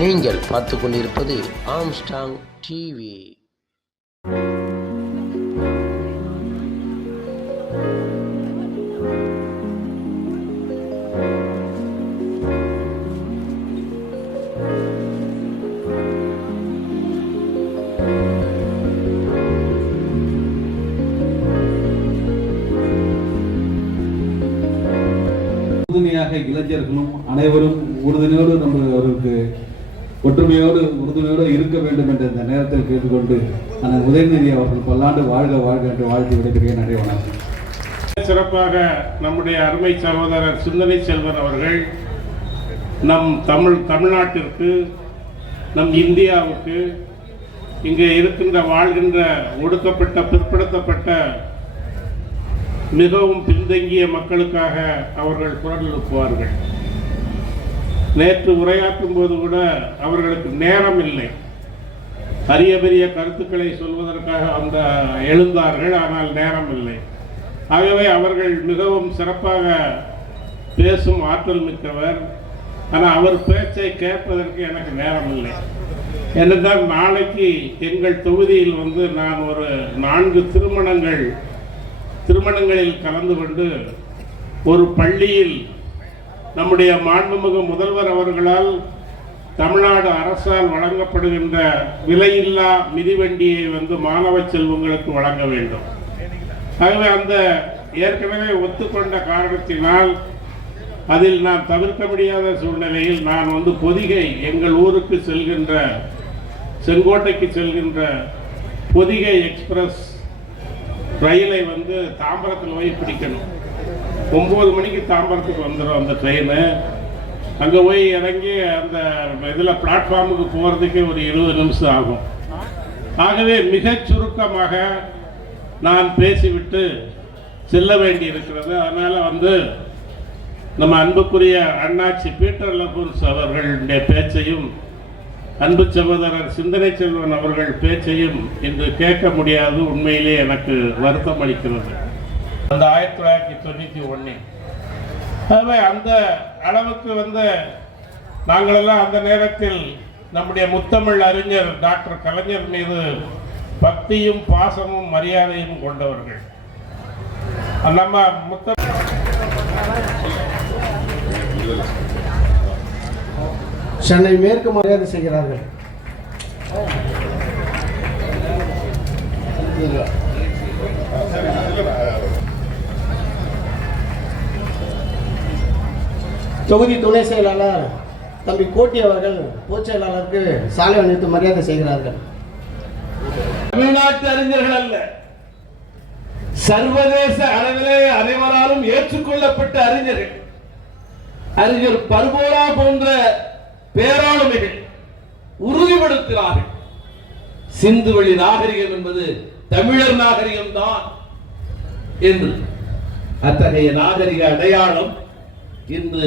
நீங்கள் பார்த்து கொண்டிருப்பது ஆம்ஸ்டாங் டிவி. உறுதுணையாக இளைஞர்களும் அனைவரும் உறுதுணையோடு நம்ம அவர்களுக்கு ஒற்றுமையோடு உறுதுணையோடு இருக்க வேண்டும் என்ற இந்த நேரத்தில் கேட்டுக்கொண்டு நான் உதயநிதி அவர்கள் பல்லாண்டு வாழ்க வாழ்க என்று வாழ்த்து விடைபெறுகிறேன். நன்றி, வணக்கம். சிறப்பாக நம்முடைய அருமை சகோதரர் சிந்தனை செல்வன் அவர்கள் நம் தமிழ்நாட்டிற்கு, நம் இந்தியாவுக்கு, இங்கே இருக்கின்ற வாழ்கின்ற ஒடுக்கப்பட்ட பிற்படுத்தப்பட்ட மிகவும் பின்தங்கிய மக்களுக்காக அவர்கள் குரல் எழுப்புவார்கள். நேற்று உரையாற்றும் போது கூட அவர்களுக்கு நேரம் இல்லை. அரிய பெரிய கருத்துக்களை சொல்வதற்காக எழுந்தார்கள், ஆனால் நேரம் இல்லை. ஆகவே அவர்கள் மிகவும் சிறப்பாக பேசும் ஆற்றல் மிக்கவர். ஆனால் அவர் பேச்சை கேட்பதற்கு எனக்கு நேரம் இல்லை. ஏனென்றால் நாளைக்கு எங்கள் தொகுதியில் நான் ஒரு 4 திருமணங்களில் கலந்து கொண்டு ஒரு பள்ளியில் நம்முடைய மாண்புமிகு முதல்வர் அவர்களால் தமிழ்நாடு அரசால் வழங்கப்படுகின்ற விலையில்லா மிதிவண்டியை மாணவ செல்வங்களுக்கு வழங்க வேண்டும். ஆகவே அந்த ஏற்கனவே ஒத்துக்கொண்ட காரணத்தினால் அதில் நான் தவிர்க்க முடியாத சூழ்நிலையில் நான் பொதிகை, எங்கள் ஊருக்கு செல்கின்ற, செங்கோட்டைக்கு செல்கின்ற பொதிகை எக்ஸ்பிரஸ் ரயிலை தாம்பரத்தில் போய் பிடிக்கணும். 9 மணிக்கு தாம்பரத்துக்கு வந்துடும் அந்த ட்ரெயின். அங்கே போய் இறங்கி அந்த இதில் பிளாட்ஃபார்முக்கு போகிறதுக்கே ஒரு 20 நிமிஷம் ஆகும். ஆகவே மிகச் சுருக்கமாக நான் பேசிவிட்டு செல்ல வேண்டி இருக்கிறது. அதனால் நம்ம அன்புக்குரிய அண்ணாச்சி பீட்டர் லபூன்ஸ் அவர்களுடைய பேச்சையும் அன்பு சகோதரர் சிந்தனை செல்வன் அவர்கள் பேச்சையும் இன்று கேட்க முடியாது. உண்மையிலே எனக்கு வருத்தம் அளிக்கிறது. அந்த 1991 ஆகவே அந்த அளவுக்கு நாங்களெல்லாம் அந்த நேரத்தில் நம்முடைய முத்தமிழ் அறிஞர் டாக்டர் கலைஞர் மீது பக்தியும் பாசமும் மரியாதையும் கொண்டவர்கள். நம்ம சென்னை மேற்கு மரியாதை செய்கிறார்கள். தொகுதி துணை செயலாளர் தம்பி கோட்டி அவர்கள் பொதுச் செயலாளருக்கு சாலை அணிவித்து மரியாதை செய்கிறார்கள். தமிழ்நாட்டு அறிஞர்கள் அல்ல, சர்வதேச அளவிலே அனைவராலும் ஏற்றுக்கொள்ளப்பட்ட அறிஞர்கள், அறிஞர் பர்போரா போன்ற பேராளுமைகள் உறுதிப்படுத்தினார்கள். சிந்து வழி நாகரிகம் என்பது தமிழர் நாகரிகம் தான் என்று. அத்தகைய நாகரிக அடையாளம் இன்று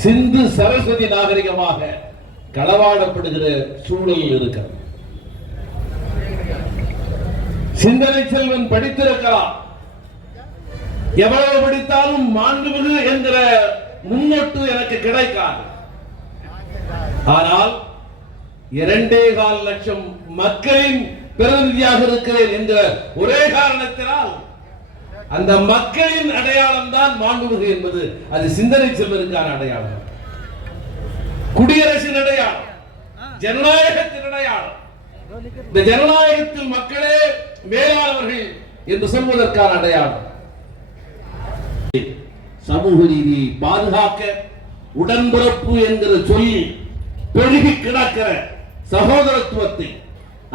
சிந்து சரஸ்வதி நாகரிகமாக களவாடப்படுகிற சூழலில் இருக்கிறது. சிந்தனை செல்வன் படித்திருக்கலாம், எவ்வளவு படித்தாலும் மாண்புமிகு என்கிற முன்னோட்டு எனக்கு கிடைக்காது. ஆனால் 2.25 லட்சம் மக்களின் பிரதிநிதியாக இருக்கிறேன் என்ற ஒரே காரணத்தினால் அந்த மக்களின் அடையாளம் தான் மாண்புமிகு என்பது. அது சிந்தனை செல்வதற்கான அடையாளம், குடியரசின் அடையாளம், ஜனநாயகத்தின் அடையாளம். இந்த ஜனநாயகத்தில் மக்களே மேலாளர்கள் என்று சொல்வதற்கான அடையாளம். சமூக நீதியை பாதுகாக்க உடன்பிறப்பு என்கிற சொல்லி பெருகி கிடக்கிற சகோதரத்துவத்தை,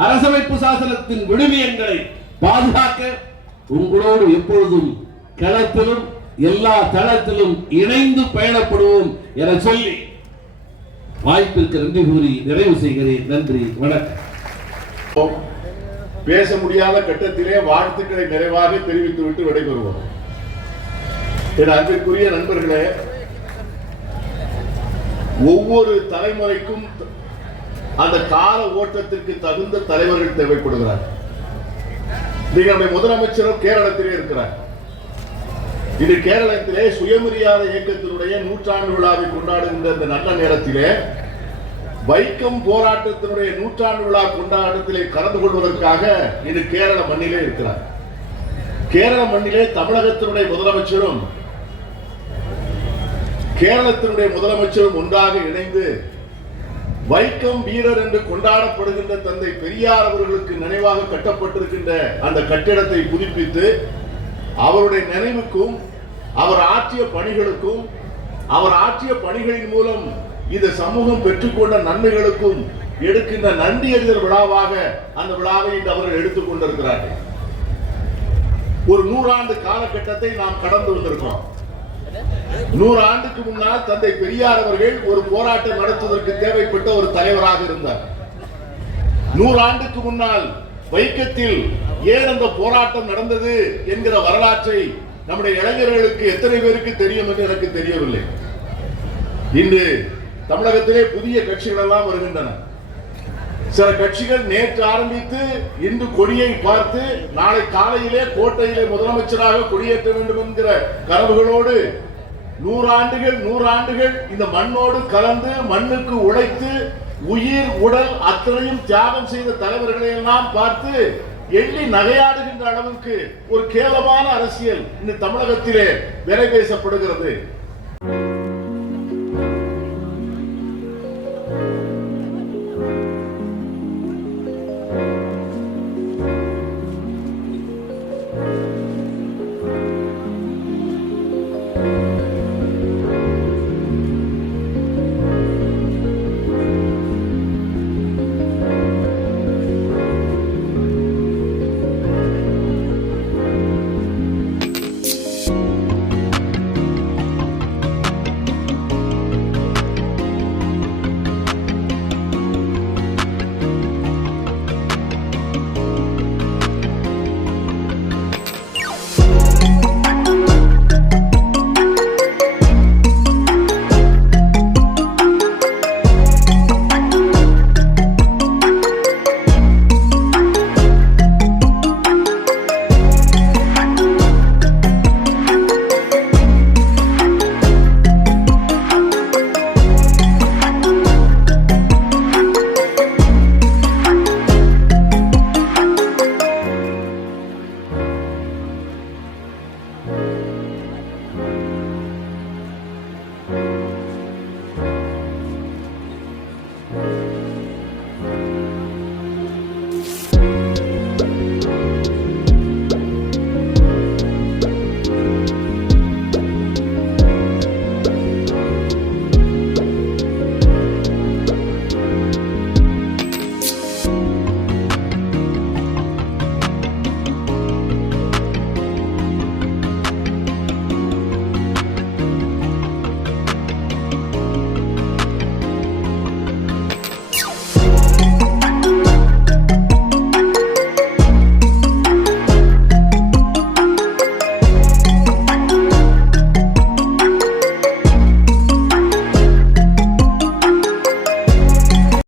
அரசமைப்பு சாசனத்தின் விழுமியங்களை பாதுகாக்க உங்களோடு எப்பொழுதும் களத்திலும் எல்லா தளத்திலும் இணைந்து பயணப்படுவோம் என சொல்லி வாய்ப்பிற்கு நன்றி கூறி நிறைவு செய்கிறேன். நன்றி, வணக்கம். பேச முடியாத கட்டத்திலே வாழ்த்துக்களை நிறைவாக தெரிவித்துவிட்டு விடைபெறுவோம். என் அன்பிற்குரிய நண்பர்களே, ஒவ்வொரு தலைமுறைக்கும் அந்த கால ஓட்டத்திற்கு தகுந்த தலைவர்கள் தேவைப்படுகிறார். நம்முடைய முதலமைச்சரும் கேரளத்திலே இருக்கிறார். இது கேரளத்திலே சுயமரியாதை இயக்கத்தினுடைய 100ஆண்டு விழாவை கொண்டாடுகின்ற இந்த நல்ல நேரத்திலே வைக்கம் போராட்டத்தினுடைய 100ஆண்டு விழா கொண்டாட்டத்திலே கலந்து கொள்வதற்காக இன்று கேரள மண்ணிலே இருக்கிறார். கேரள மண்ணிலே தமிழகத்தினுடைய முதலமைச்சரும் ஒன்றாக இணைந்து வைக்கம் வீரர் என்று கொண்டாடப்படுகின்ற தந்தை பெரியார் அவர்களுக்கு நினைவாக கட்டப்பட்டிருக்கின்ற அந்த கட்டிடத்தை புதுப்பித்து அவருடைய நினைவுக்கும் அவர் ஆற்றிய பணிகளுக்கும் அவர் ஆற்றிய பணிகளின் மூலம் இந்த சமூகம் பெற்றுக்கொண்ட நன்மைகளுக்கும் எடுக்கின்ற நன்றி அறிதல் விழாவாக அந்த விழாவை இன்று அவர்கள் எடுத்துக் கொண்டிருக்கிறார்கள். ஒரு 100 ஆண்டு காலகட்டத்தை நாம் கடந்து வந்திருக்கிறோம். 100 ஆண்டுக்கு முன்னால் தந்தை பெரியார் அவர்கள் ஒரு போராட்டம் நடத்துவதற்கு தேவைப்பட்ட ஒரு தலைவராக இருந்தார். 100 ஆண்டுக்கு முன்னால் வைக்கத்தில் ஏன் அந்த போராட்டம் நடந்தது என்கிற வரலாற்றை நம்முடைய இளைஞர்களுக்கு எத்தனை பேருக்கு தெரியும் என்று எனக்கு தெரியவில்லை. இன்று தமிழகத்திலே புதிய கட்சிகள் எல்லாம் வருகின்றன. சில கட்சிகள் நேற்று ஆரம்பித்து இன்று கொடியை பார்த்து நாளை காலையிலே கோட்டையிலே முதலமைச்சராக கொடியேற்ற வேண்டும் என்கிற கனவுகளோடு 100 ஆண்டுகள் இந்த மண்ணோடு கலந்து மண்ணுக்கு உழைத்து உயிர் உடல் அத்தனையும் தியாகம் செய்த தலைவர்களை எல்லாம் பார்த்து எள்ளி நகையாடுகின்ற அளவுக்கு ஒரு கேவலமான அரசியல் இந்த தமிழகத்திலே விலை பேசப்படுகிறது.